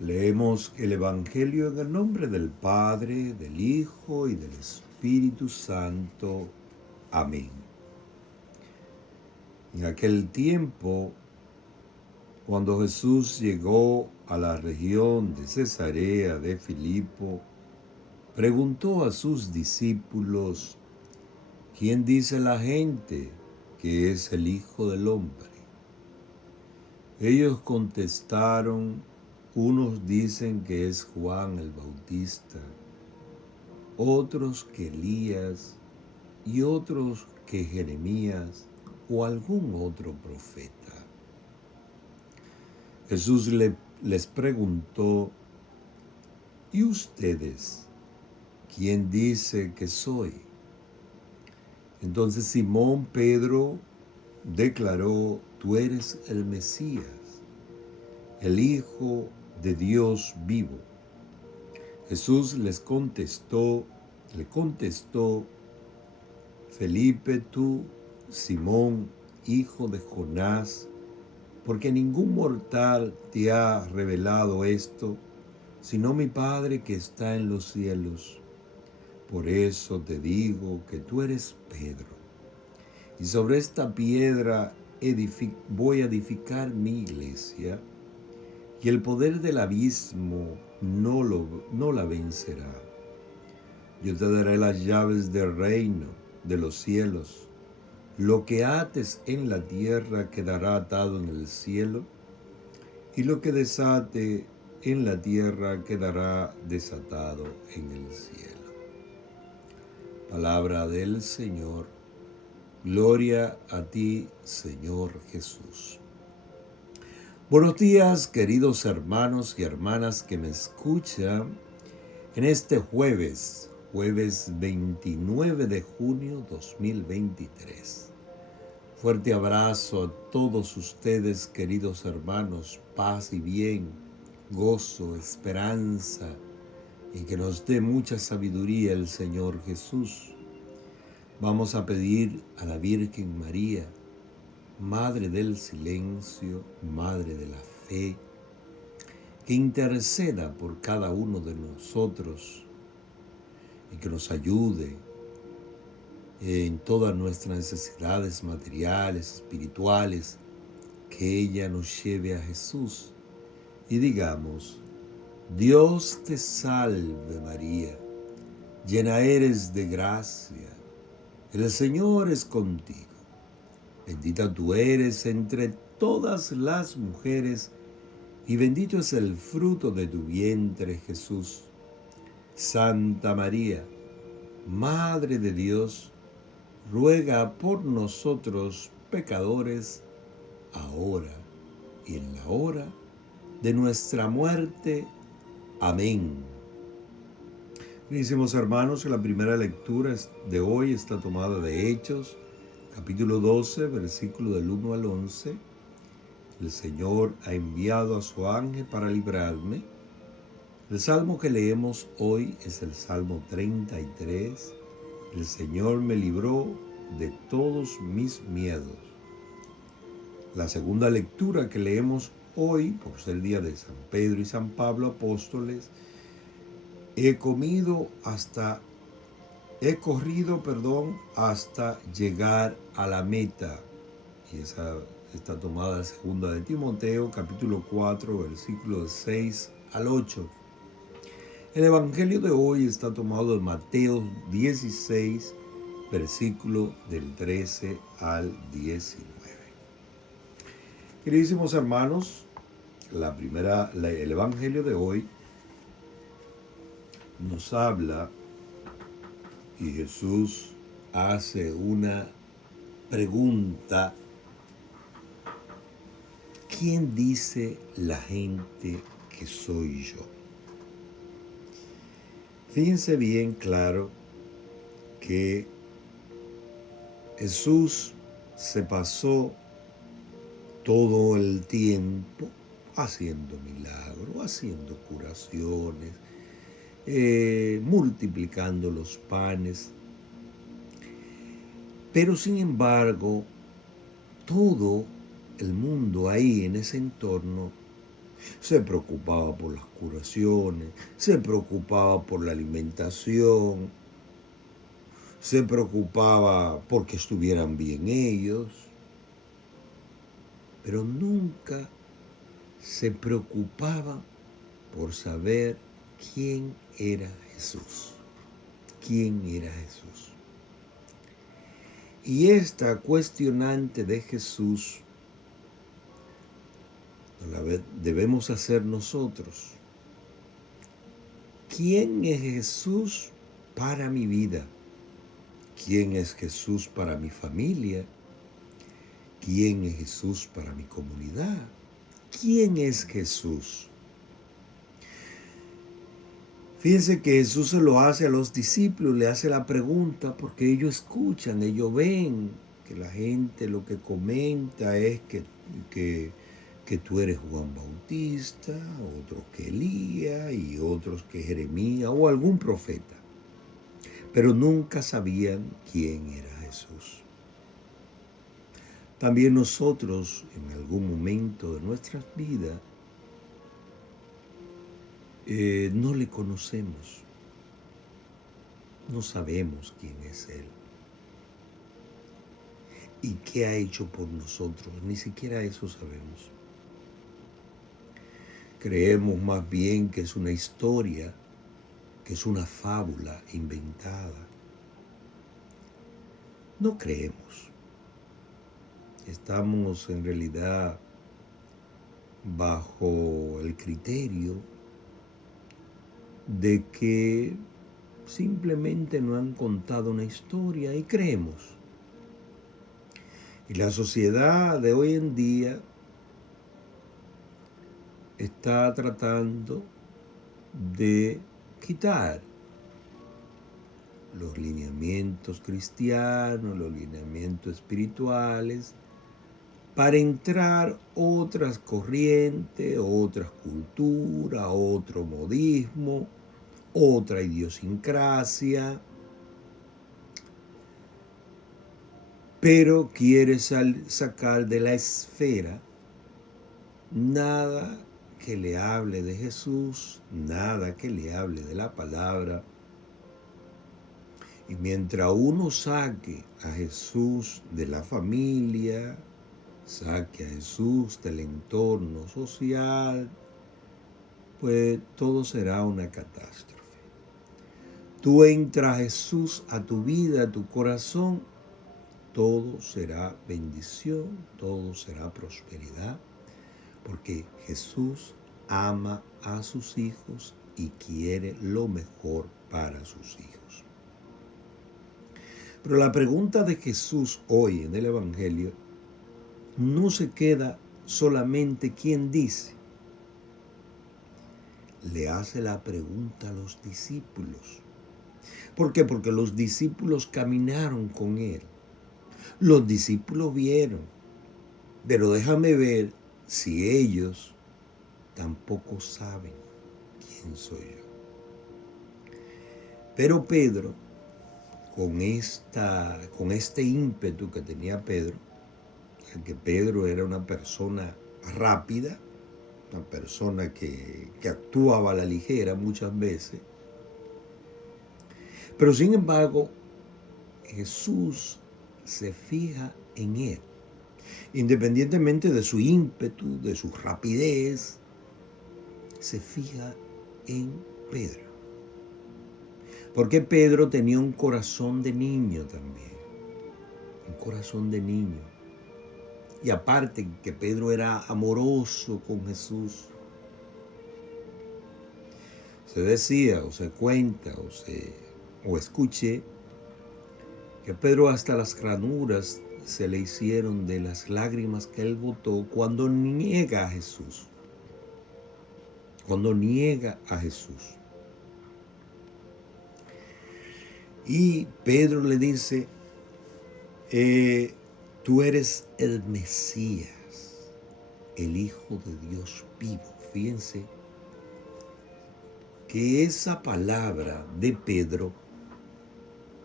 Leemos el Evangelio en el nombre del Padre, del Hijo y del Espíritu Santo. Amén. En aquel tiempo, cuando Jesús llegó a la región de Cesarea de Filipo, preguntó a sus discípulos: ¿Quién dice la gente que es el Hijo del Hombre? Ellos contestaron: unos dicen que es Juan el Bautista, otros que Elías y otros que Jeremías o algún otro profeta. Jesús les preguntó: ¿y ustedes? ¿Quién dice que soy? Entonces Simón Pedro declaró: tú eres el Mesías, el Hijo de Dios vivo. Jesús le contestó: Felipe, tú, Simón, hijo de Jonás, porque ningún mortal te ha revelado esto, sino mi Padre que está en los cielos. Por eso te digo que tú eres Pedro, y sobre esta piedra voy a edificar mi iglesia, y el poder del abismo no la vencerá. Yo te daré las llaves del reino de los cielos. Lo que ates en la tierra quedará atado en el cielo, y lo que desate en la tierra quedará desatado en el cielo. Palabra del Señor. Gloria a ti, Señor Jesús. Buenos días, queridos hermanos y hermanas que me escuchan en este jueves 29 de junio 2023. Fuerte abrazo a todos ustedes, queridos hermanos, paz y bien, gozo, esperanza, y que nos dé mucha sabiduría el Señor Jesús. Vamos a pedir a la Virgen María, Madre del Silencio, Madre de la Fe, que interceda por cada uno de nosotros y que nos ayude en todas nuestras necesidades materiales, espirituales, que ella nos lleve a Jesús y digamos: Dios te salve María, llena eres de gracia, el Señor es contigo, bendita tú eres entre todas las mujeres y bendito es el fruto de tu vientre Jesús. Santa María, Madre de Dios, ruega por nosotros pecadores, ahora y en la hora de nuestra muerte. Amén. Queridísimos hermanos, la primera lectura de hoy está tomada de Hechos, capítulo 12, versículo del 1 al 11. El Señor ha enviado a su ángel para librarme. El salmo que leemos hoy es el Salmo 33. El Señor me libró de todos mis miedos. La segunda lectura que leemos hoy, por ser el día de San Pedro y San Pablo apóstoles, he corrido hasta llegar a la meta. Y esa está tomada de segunda de Timoteo, capítulo 4, versículos 6 al 8. El Evangelio de hoy está tomado de Mateo 16, versículo del 13 al 19. Queridísimos hermanos, el Evangelio de hoy nos habla y Jesús hace una pregunta: ¿quién dice la gente que soy yo? Fíjense bien claro que Jesús se pasó todo el tiempo haciendo milagros, haciendo curaciones, multiplicando los panes. Pero sin embargo, todo el mundo ahí en ese entorno Se preocupaba por las curaciones, se preocupaba por la alimentación, se preocupaba porque estuvieran bien ellos, pero nunca se preocupaba por saber quién era Jesús. ¿Quién era Jesús? Y esta cuestionante de Jesús la debemos hacer nosotros. ¿Quién es Jesús para mi vida? ¿Quién es Jesús para mi familia? ¿Quién es Jesús para mi comunidad? ¿Quién es Jesús? Fíjense que Jesús se lo hace a los discípulos, le hace la pregunta porque ellos escuchan, ellos ven que la gente lo que comenta es que tú eres Juan Bautista, otros que Elías y otros que Jeremías o algún profeta. Pero nunca sabían quién era Jesús. También nosotros en algún momento de nuestras vidas no le conocemos, no sabemos quién es Él y qué ha hecho por nosotros, ni siquiera eso sabemos. Creemos más bien que es una historia, que es una fábula inventada. No creemos. Estamos en realidad bajo el criterio de que simplemente nos han contado una historia y creemos. Y la sociedad de hoy en día está tratando de quitar los lineamientos cristianos, los lineamientos espirituales, para entrar otras corrientes, otras culturas, otro modismo, otra idiosincrasia, pero quiere sacar de la esfera nada que le hable de Jesús, nada que le hable de la palabra. Y mientras uno saque a Jesús de la familia, saque a Jesús del entorno social, pues todo será una catástrofe. Tú entras a Jesús a tu vida, a tu corazón, todo será bendición, todo será prosperidad, porque Jesús ama a sus hijos y quiere lo mejor para sus hijos. Pero la pregunta de Jesús hoy en el Evangelio no se queda solamente quién dice. Le hace la pregunta a los discípulos. ¿Por qué? Porque los discípulos caminaron con él. Los discípulos vieron. Pero déjame ver si ellos tampoco saben quién soy yo. Pero Pedro, con este ímpetu que tenía Pedro, que Pedro era una persona rápida, una persona que actuaba a la ligera muchas veces, pero sin embargo Jesús se fija en él, independientemente de su ímpetu, de su rapidez, se fija en Pedro. Porque Pedro tenía un corazón de niño también, un corazón de niño. Y aparte que Pedro era amoroso con Jesús, se decía o se cuenta o escuché que Pedro hasta las ranuras se le hicieron de las lágrimas que él botó cuando niega a Jesús. Cuando niega a Jesús. Y Pedro le dice, tú eres el Mesías, el Hijo de Dios vivo. Fíjense que esa palabra de Pedro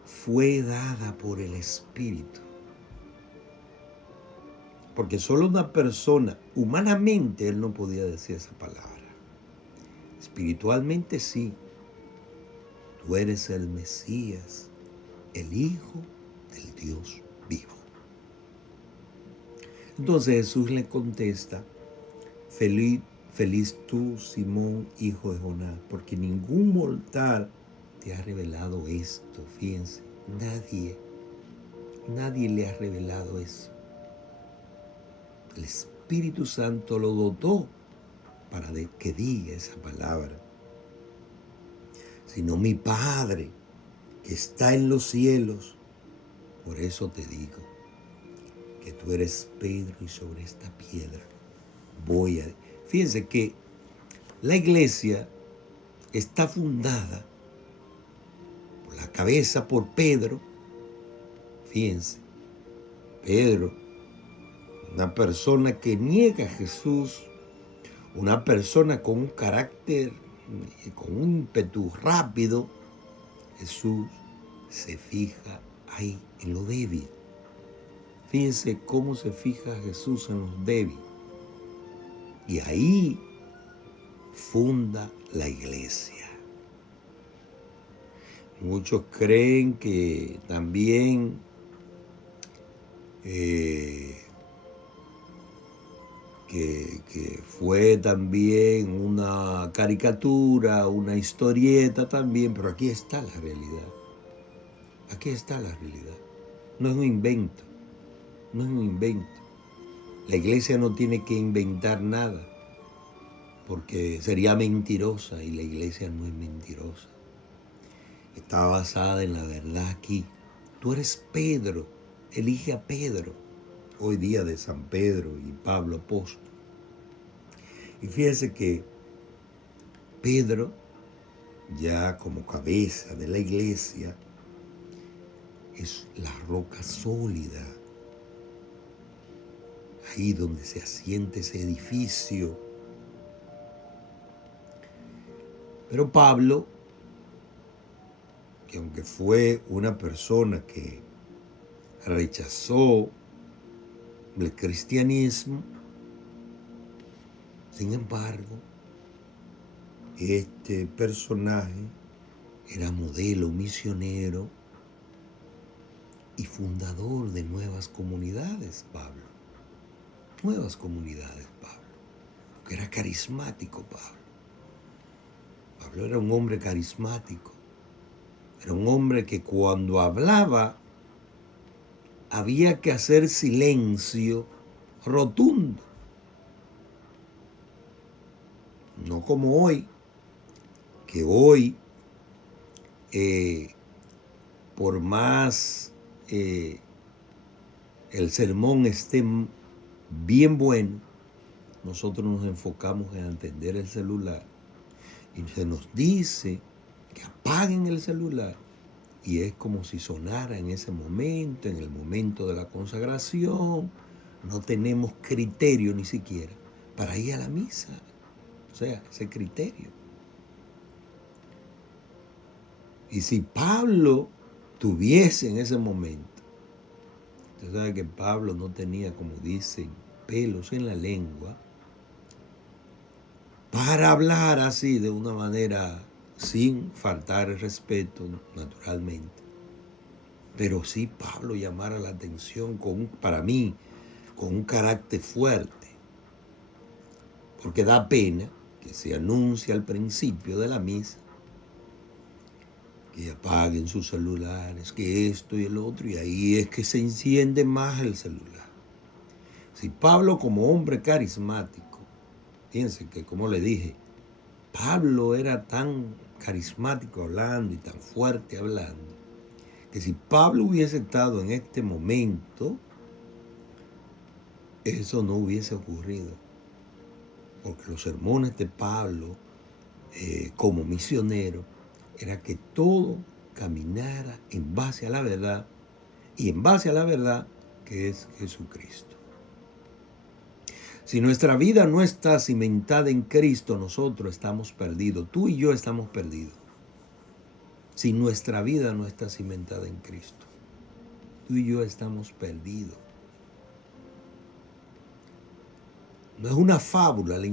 fue dada por el Espíritu. Porque solo una persona, humanamente, él no podía decir esa palabra. Espiritualmente sí. Tú eres el Mesías, el Hijo del Dios vivo. Entonces Jesús le contesta, feliz tú, Simón, hijo de Jonás, porque ningún mortal te ha revelado esto. Fíjense, nadie le ha revelado eso. El Espíritu Santo lo dotó para que diga esa palabra. Sino mi Padre, que está en los cielos. Por eso te digo que tú eres Pedro y sobre esta piedra voy a... Fíjense que la iglesia está fundada por la cabeza por Pedro. Fíjense, Pedro, una persona que niega a Jesús, una persona con un carácter, con un ímpetu rápido. Jesús se fija ahí en lo débil. Fíjense cómo se fija Jesús en los débiles. Y ahí funda la iglesia. Muchos creen que también que fue también una caricatura, una historieta también, pero aquí está la realidad. Aquí está la realidad. No es un invento, no es un invento. La iglesia no tiene que inventar nada, porque sería mentirosa y la iglesia no es mentirosa. Está basada en la verdad aquí. Tú eres Pedro, elige a Pedro. Hoy día de San Pedro y Pablo apóstol. Y fíjense que Pedro, ya como cabeza de la iglesia, es la roca sólida. Ahí donde se asienta ese edificio. Pero Pablo, que aunque fue una persona que rechazó el cristianismo, sin embargo, este personaje era modelo misionero y fundador de nuevas comunidades, Pablo. Nuevas comunidades, Pablo. Porque era carismático, Pablo. Pablo era un hombre carismático. Era un hombre que cuando hablaba había que hacer silencio rotundo. No como hoy, que hoy, por más el sermón esté bien bueno, nosotros nos enfocamos en atender el celular y se nos dice que apaguen el celular y es como si sonara en ese momento, en el momento de la consagración. No tenemos criterio ni siquiera para ir a la misa, o sea, ese criterio. Y si Pablo tuviese en ese momento, usted sabe que Pablo no tenía, como dicen, pelos en la lengua, para hablar así de una manera sin faltar el respeto, naturalmente. Pero sí Pablo llamara la atención para mí, con un carácter fuerte. Porque da pena que se anuncia al principio de la misa que apaguen sus celulares, que esto y el otro, y ahí es que se enciende más el celular. Si Pablo como hombre carismático, fíjense que como le dije, Pablo era tan carismático hablando y tan fuerte hablando, que si Pablo hubiese estado en este momento, eso no hubiese ocurrido. Porque los sermones de Pablo, como misionero, era que todo caminara en base a la verdad, y en base a la verdad que es Jesucristo. Si nuestra vida no está cimentada en Cristo, nosotros estamos perdidos. Tú y yo estamos perdidos. Si nuestra vida no está cimentada en Cristo, tú y yo estamos perdidos. No es una fábula. La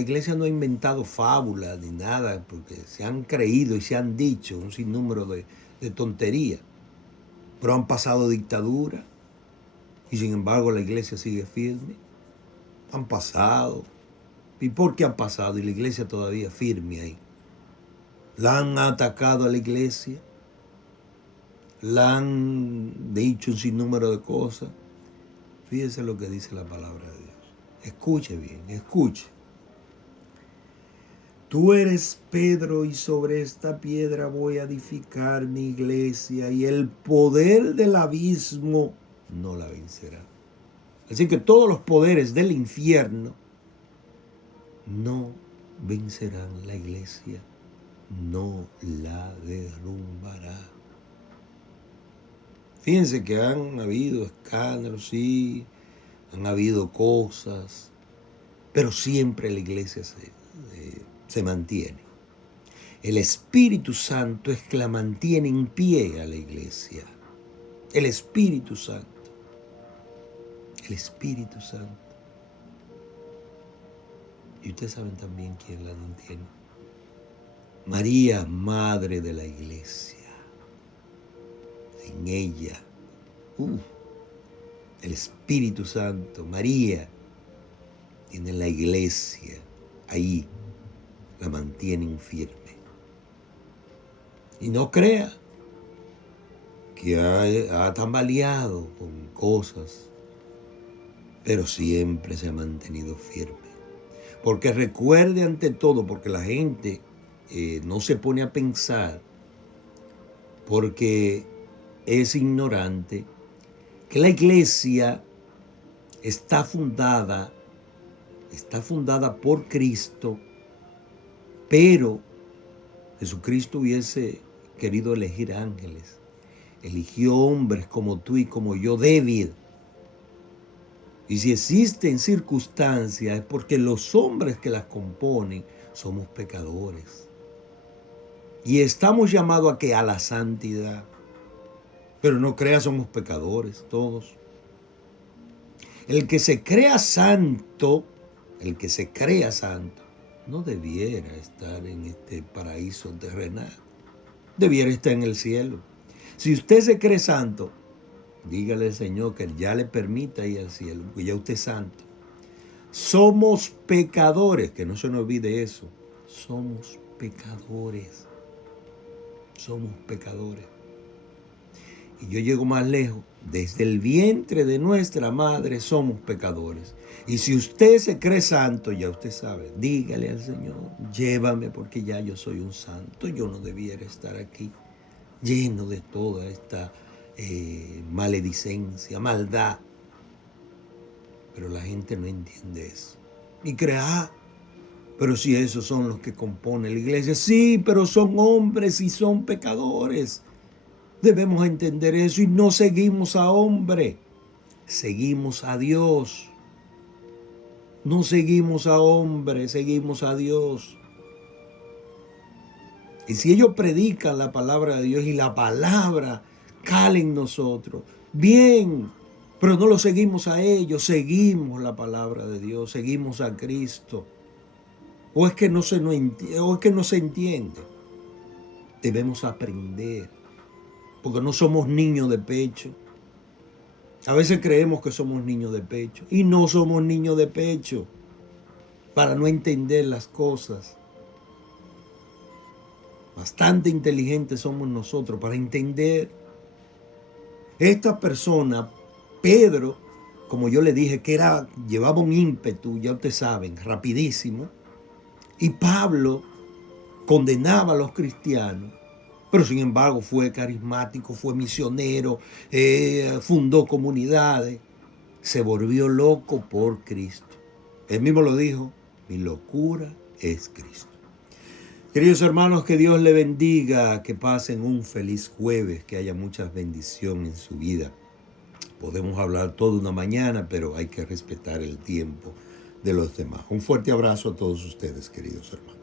iglesia no ha inventado fábulas ni nada, porque se han creído y se han dicho un sinnúmero de tonterías. Pero han pasado dictaduras y sin embargo la iglesia sigue firme. Han pasado. ¿Y por qué han pasado? Y la iglesia todavía firme ahí. La han atacado a la iglesia. La han dicho un sinnúmero de cosas. Fíjese lo que dice la palabra de Dios. Escuche bien, escuche. Tú eres Pedro y sobre esta piedra voy a edificar mi iglesia y el poder del abismo no la vencerá. Así que todos los poderes del infierno no vencerán la iglesia, no la derrumbará. Fíjense que han habido escándalos, sí, han habido cosas, pero siempre la iglesia se mantiene. El Espíritu Santo es que la mantiene en pie a la iglesia. El Espíritu Santo. El Espíritu Santo. Y ustedes saben también quién la mantiene. María, Madre de la Iglesia. En ella, el Espíritu Santo, María, tiene la iglesia ahí, la mantienen firme. Y no crea que ha tambaleado con cosas, pero siempre se ha mantenido firme. Porque recuerde ante todo, porque la gente no se pone a pensar, porque es ignorante, que la iglesia está fundada por Cristo, pero Jesucristo hubiese querido elegir ángeles, eligió hombres como tú y como yo, débil. Y si existen circunstancias es porque los hombres que las componen somos pecadores. Y estamos llamados a la santidad. Pero no crea, somos pecadores todos. El que se crea santo, no debiera estar en este paraíso terrenal. Debiera estar en el cielo. Si usted se cree santo, dígale al Señor que ya le permita ir al cielo, porque ya usted es santo. Somos pecadores, que no se nos olvide eso. Somos pecadores. Somos pecadores. Y yo llego más lejos. Desde el vientre de nuestra madre somos pecadores. Y si usted se cree santo, ya usted sabe, dígale al Señor, llévame porque ya yo soy un santo. Yo no debiera estar aquí lleno de toda esta maledicencia, maldad. Pero la gente no entiende eso. Y cree, pero si esos son los que componen la iglesia. Sí, pero son hombres y son pecadores. Debemos entender eso y no seguimos a hombre, seguimos a Dios. No seguimos a hombre, seguimos a Dios. Y si ellos predican la palabra de Dios y la palabra cala en nosotros, bien, pero no lo seguimos a ellos, seguimos la palabra de Dios, seguimos a Cristo. O es que no se entiende. Debemos aprender. Porque no somos niños de pecho. A veces creemos que somos niños de pecho. Y no somos niños de pecho. Para no entender las cosas. Bastante inteligentes somos nosotros para entender. Esta persona, Pedro, como yo le dije, que llevaba un ímpetu, ya ustedes saben, rapidísimo. Y Pablo condenaba a los cristianos. Pero sin embargo fue carismático, fue misionero, fundó comunidades, se volvió loco por Cristo. Él mismo lo dijo, mi locura es Cristo. Queridos hermanos, que Dios le bendiga, que pasen un feliz jueves, que haya muchas bendiciones en su vida. Podemos hablar toda una mañana, pero hay que respetar el tiempo de los demás. Un fuerte abrazo a todos ustedes, queridos hermanos.